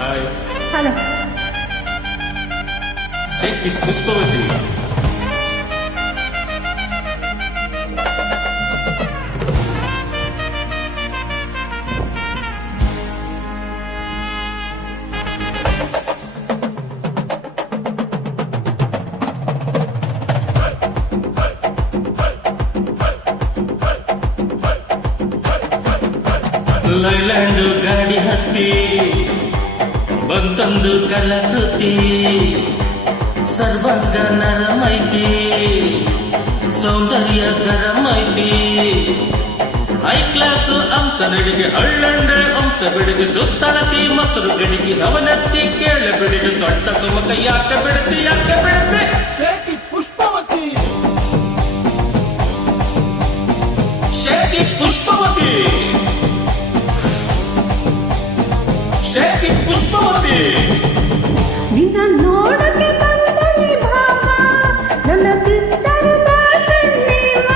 Hi. Hello. Miss Pushpavati. Leyland ಗಾಡಿ ಹತ್ತಿ ಬಂತಂದು ಕಲಾಕೃತಿ ಸರ್ವಾಂಗ ನರಮೈತಿ ಸೌಂದರ್ಯ ಗರಮೈತಿ ಹೈ ಕ್ಲಾಸ್ ಅಂಶ ನಡಿಗೆ ಹಳ್ಳಂಡೆ ಅಂಶ ಬಿಡಿಗೆ ಸುತ್ತಳತಿ ಮೊಸರು ಗಡಿಗೆ ಅವನತ್ತಿ ಕೇಳ ಬಿಡಿಗೆ ಸೊಟ್ಟ ಸುಮಕ ಯಾಕೆ ಬಿಡುತ್ತೆ ಪುಷ್ಪವತಿ ಶೇಖಿ ಪುಷ್ಪವತಿ ಶೇಖಿ ಪುಷ್ಪವತಿ. ನಿನ್ನ ನೋಡಕ್ಕೆ ಬಂದನಿ ಭಾವ ನನ್ನ ಸಿಸ್ಟರ್ ಬಾಸಣ್ಣೀವ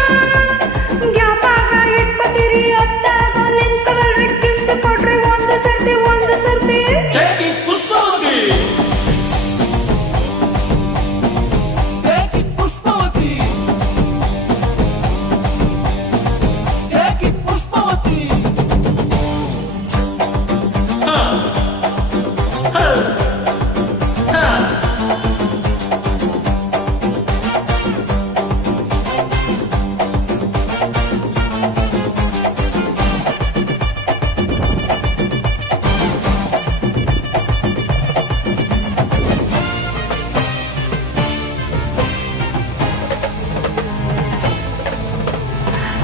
ಜ್ಞಾಪಕ ಇಟ್ಕೊತೀರಿ ಅತ್ತಾಗ ಲಿಂಕಲ್ ರಿಕ್ವೆಸ್ಟ್ ಕೊಟ್ರಿ ಒಂದು ಸರ್ತಿ ಶೇಖಿ ಪುಷ್ಪವತಿ. ಪುಷ್ಪವತಿ ಪುಷ್ಪವತಿ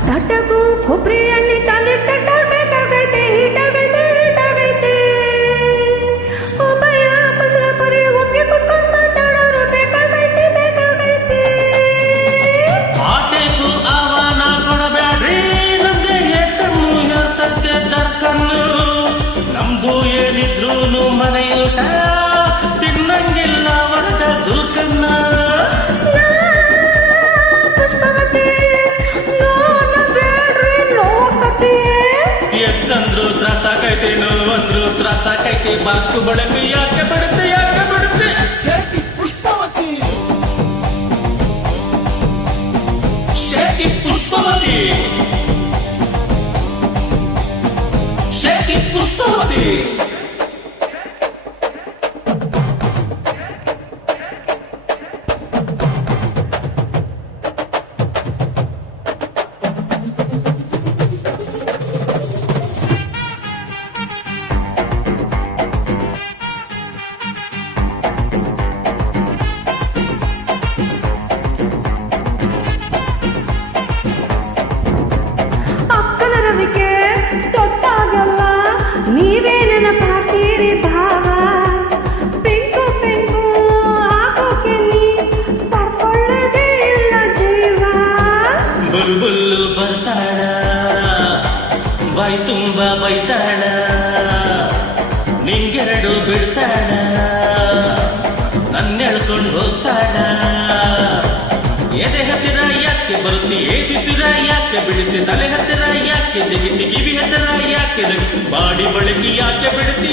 ತಟಕು ಕೊಬ್ಬರಿ ಎಣ್ಣೆ ತಲೆ ತಟ್ಟಬೇಕಾಗೈತೆ ಹೀಟಾಗೈತೆ ಉಭಯ ಕುಸಲ ಪರಿ ಒಮ್ಮೆ ಕುತ್ಕೊಂಡು ಮಾತಾಡೋರು ಬೇಕಾಗೈತೆ ಆಟೆಗೂ ಆಹ್ವಾನ ಕೊಡಬೇಡ್ರಿ ನಮ್ಗೆ ಏತನ್ನು ಹೇಳ್ತೈತೆ ತಡ್ಕನ್ನು ನಮ್ದು ಏನಿದ್ರೂನು ಮನೆಯೂಟ ತಿನ್ನಂಗಿಲ್ಲ ವರ್ಗ ಗುಲ್ಕನ್ನ. ಎಸ್ ಅಂದ್ರು ತ್ರಾಸಾಕೈತಿ ನೋ ಅಂದ್ರು ತ್ರಾಸಾಕೈತಿ ಬಾಕು ಬಳಕು ಯಾಕೆ ಬಿಡುತ್ತೆ ಪುಷ್ಪವತಿ ಶೇಖಿ ಪುಷ್ಪವತಿ ಶೇಖಿ ಪುಷ್ಪವತಿ. ಅಕ್ಕನ ರವಿಕೆ ತೊಟ್ಟಾಗಲ್ಲ ನೀವೇ ನೆನಪಾತೀರಿ ಭಾವ ಪೆಂಕು ಆಗೋಕೆ ನೀ ತಡ್ಕೊಳ್ಳೋದೇ ಇಲ್ಲ ಜೀವ. ಬುಲ್ಬುಲ್ಲು ಬರ್ತಾಳ ಬಾಯಿ ತುಂಬ ಬೈತಾಳ ನಿಂಗೆರಡು ಬಿಡ್ತಾಳ ನನ್ನೆಳ್ಕೊಂಡು ಹೋಗ್ತಾಳ ಎದೆ ಹತ್ತಿರ ಯಾಕೆ ಬರುತ್ತಿ ಏದಿಸುರ ಯಾಕೆ ಬಿಡುತ್ತೆ ತಲೆ ಹತ್ತಿರ ಯಾಕೆ ಜಗಿತಿ ಕಿವಿ ಹತ್ತಿರ ಯಾಕೆ ಬಾಡಿ ಬಳಕೆ ಯಾಕೆ ಬಿಡುತ್ತಿ